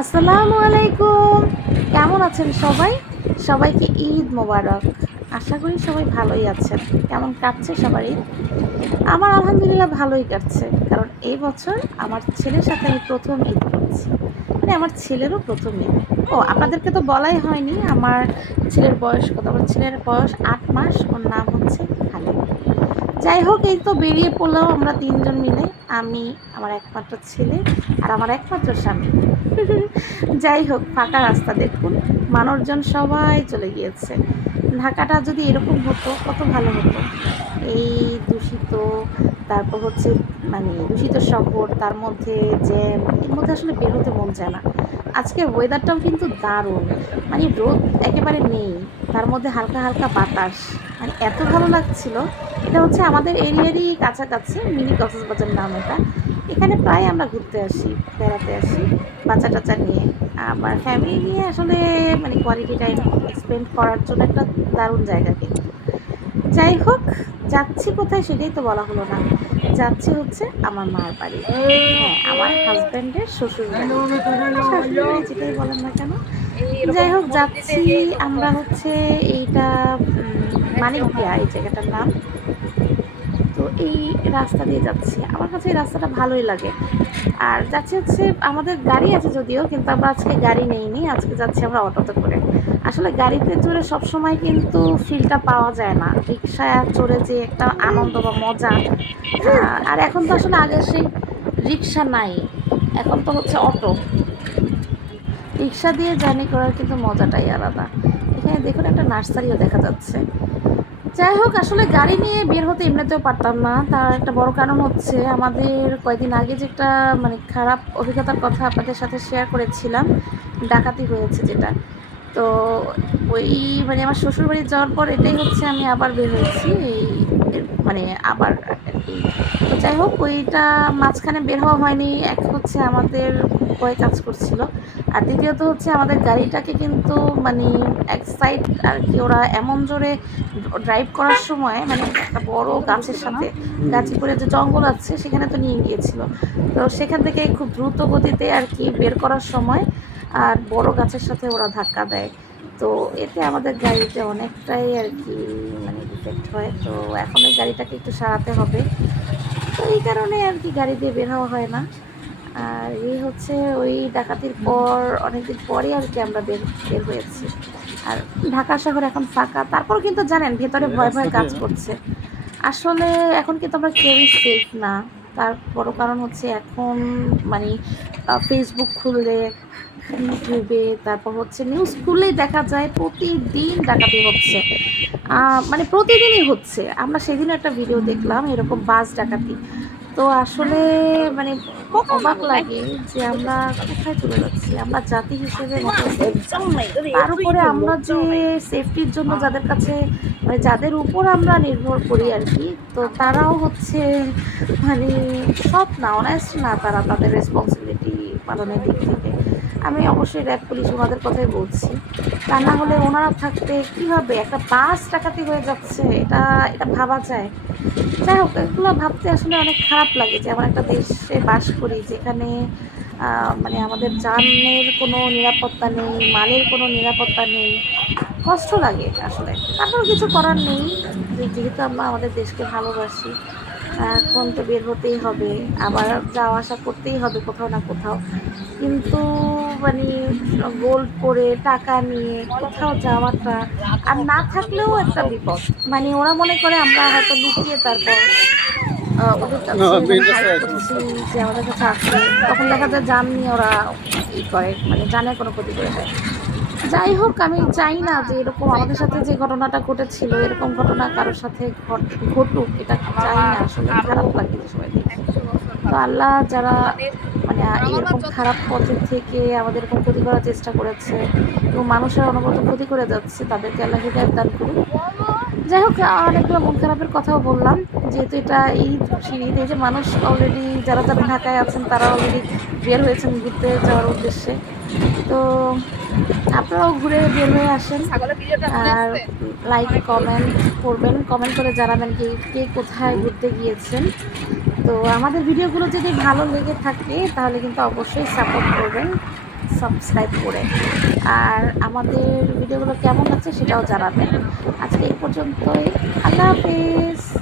আসসালামু আলাইকুম। কেমন আছেন সবাই? সবাইকে ঈদ মোবারক। আশা করি সবাই ভালোই আছেন। কেমন কাটছে সবার ঈদ? আমার আলহামদুলিল্লাহ ভালোই কাটছে। কারণ এই বছর আমার ছেলের সাথে আমি ১ম ঈদ করছি। মানে আমার ছেলেরও ১ম ঈদ। ও আপনাদেরকে তো বলাই হয়নি আমার ছেলের বয়স কত? আমার ছেলের বয়স ৮ মাস। ওর নাম হচ্ছে খালিদ। যাই হোক এই তো বেরিয়ে পড়লাম আমরা ৩ জন মিলে। আমি, আমার একমাত্র ছেলে আর আমার একমাত্র স্বামী। যাই হোক ফাঁকা রাস্তা দেখুন, মানুষজন সবাই চলে গিয়েছে। ঢাকাটা যদি এরকম হতো কত ভালো হতো। এই দূষিত, তারপর হচ্ছে মানে দূষিত শহর, তার মধ্যে জ্যাম, এর মধ্যে আসলে বের হতে মন চায় না। আজকের ওয়েদারটাও কিন্তু দারুণ, মানে রোদ একেবারে নেই, তার মধ্যে হালকা হালকা বাতাস, মানে এত ভালো লাগছিল। এটা হচ্ছে আমাদের এরিয়ারই কাছাকাছি, মিনি কক্সবাজার নাম এটা। এখানে প্রায় আমরা ঘুরতে আসি, বেড়াতে আসি বাচ্চা টাচ্চা নিয়ে। আবার ফ্যামিলি নিয়ে আসলে মানে কোয়ালিটি টাইম স্পেন্ড করার জন্য একটা দারুণ জায়গা কিন্তু। যাই হোক, যাচ্ছি কোথায় সেটাই তো বলা হলো না। যাচ্ছি হচ্ছে আমার মার বাড়ি। হ্যাঁ, আমার হাসব্যান্ডের শ্বশুর বাড়ি। শাশুড়ি বাড়ি যেটাই বলেন না কেন। যাই হোক যাচ্ছি আমরা হচ্ছে এইটা মানিকদিয়া এই জায়গাটার নাম। তো এই রাস্তা দিয়ে যাচ্ছি। আমার কাছে এই রাস্তাটা ভালোই লাগে। আর যাচ্ছি হচ্ছে আমাদের গাড়ি আছে যদিও, কিন্তু আমরা আজকে গাড়ি নেইনি। আজকে যাচ্ছি আমরা অটোতে করে। আসলে গাড়িতে চড়ে সবসময় কিন্তু ফিলটা পাওয়া যায় না। রিক্সায় চড়ে যে একটা আনন্দ বা মজা, আর এখন তো আসলে আগের সেই রিক্সা নাই। এখন তো হচ্ছে অটো। রিক্সা দিয়ে জার্নি করার কিন্তু মজাটাই আলাদা। এখানে দেখুন একটা নার্সারিও দেখা যাচ্ছে। যাই হোক আসলে গাড়ি নিয়ে বের হতে এমনিতেও পারতাম না। তার একটা বড় কারণ হচ্ছে আমাদের কয়েকদিন আগে যে একটা মানে খারাপ অভিজ্ঞতার কথা আপনাদের সাথে শেয়ার করেছিলাম, ডাকাতি হয়েছে যেটা। তো ওই মানে আমার শ্বশুরবাড়ি যাওয়ার পর এটাই হচ্ছে আমি আবার বের হয়েছি এই মানে আবার আরকি। তো যাই হোক ওইটা মাঝখানে বের হওয়া হয়নি। এক হচ্ছে আমাদের খুব ভয় কাজ করছিল। আর দ্বিতীয়ত হচ্ছে আমাদের গাড়িটাকে কিন্তু মানে এক সাইড আরকি ওরা এমন জোরে ড্রাইভ করার সময় মানে একটা বড় গাছের সাথে, গাজীপুরে যে জঙ্গল আছে সেখানে তো নিয়ে গিয়েছিল। তো সেখান থেকে খুব দ্রুত গতিতে আরকি বের করার সময় আর বড় গাছের সাথে ওরা ধাক্কা দেয়। তো এতে আমাদের গাড়িতে অনেকটাই আরকি মানে ডিফেক্ট হয়। তো এখন ওই গাড়িটাকে একটু সারাতে হবে। তো এই কারণে আরকি গাড়ি দিয়ে বের হওয়া হয় না। আর এই হচ্ছে ওই ডাকাতির পর অনেকদিন পরে আরকি আমরা বের হয়েছি। আর ঢাকা শহর এখন ফাঁকা। তারপরেও কিন্তু জানেন ভেতরে ভয়, ভয় কাজ করছে। আসলে এখন কিন্তু আমরা কেউই সেফ না। তার বড় কারণ হচ্ছে এখন মানে Facebook খুললে, ইউটিউবে, তারপর হচ্ছে নিউজ খুললেই দেখা যায় প্রতিদিন ডাকাতি হচ্ছে। মানে প্রতিদিনই হচ্ছে। আমরা সেদিনও একটা ভিডিও দেখলাম এরকম বাস ডাকাতি। তো আসলে মানে অবাক লাগে যে আমরা কোথায় চলে যাচ্ছি। আমরা জাতি হিসেবে মোটেও সেফ না। তার উপরে আমরা যে সেফটির জন্য যাদের কাছে মানে যাদের উপর আমরা নির্ভর করি আরকি, তো তারাও হচ্ছে মানে সৎ না, অনেস্ট না তারা তাদের রেসপন্সিবিলিটি পালনের দিক থেকে। আমি অবশ্যই র‍্যাব পুলিশ ওনাদের কথাই বলছি। তা না হলে ওনারা থাকতে কীভাবে একটা বাস ডাকাতি হয়ে যাচ্ছে, এটা এটা ভাবা যায়? যাই হোক এগুলো ভাবতে আসলে অনেক খারাপ লাগে যে এমন একটা দেশে বাস করি যেখানে মানে আমাদের জানের কোনো নিরাপত্তা নেই, মালের কোনো নিরাপত্তা নেই। কষ্ট লাগে আসলে। তারপরেও কিছু করার নেই। যেহেতু আমরা আমাদের দেশকে ভালোবাসি, এখন তো বের হতেই হবে। আবার যাওয়া আসা করতেই হবে কোথাও না কোথাও। কিন্তু মানে গোল্ড পরে টাকা নিয়ে কোথাও যাওয়াটা আর না থাকলেও একটা বিপদ। মানে ওরা মনে করে আমরা হয়তো লুকিয়ে তারপর ওদের কাছে মানে হাইড করছি যে আমাদের কাছে আছে। তখন দেখা যায় জান নিয়ে ওরা করে মানে জানের কোনো ক্ষতি করে দেয়। যাই হোক আমি চাই না যে এরকম আমাদের সাথে যে ঘটনাটা ঘটেছিল এরকম ঘটনা কারোর সাথে ঘটুক, এটা চাই না আসলে। খারাপ লাগে যে সময় দেখে। তো আল্লাহ যারা মানে এরকম খারাপ পথের থেকে আমাদের এরকম ক্ষতি করার চেষ্টা করেছে এবং মানুষের অনবরত ক্ষতি করে যাচ্ছে তাদেরকে আল্লাহ হিদায়াত দান করুন। যাই হোক অনেকগুলো মন খারাপের কথাও বললাম, যেহেতু এটা ঈদ, খুশির ঈদ। এই যে মানুষ অলরেডি যারা যারা ঢাকায় আছেন তারা অলরেডি বের হয়েছেন ঘুরতে যাওয়ার উদ্দেশ্যে। তো আপনারাও ঘুরে বের হয়ে আসেন। আর লাইক কমেন্ট করবেন, কমেন্ট করে জানাবেন কে কোথায় ঘুরতে গিয়েছেন। তো আমাদের ভিডিওগুলো যদি ভালো লেগে থাকে তাহলে কিন্তু অবশ্যই সাপোর্ট করবেন। সাবস্ক্রাইব করে। আর আমাদের ভিডিওগুলো কেমন লাগছে সেটাও জানাবেন। আজকে এই পর্যন্তই। আল্লাহ হাফেজ।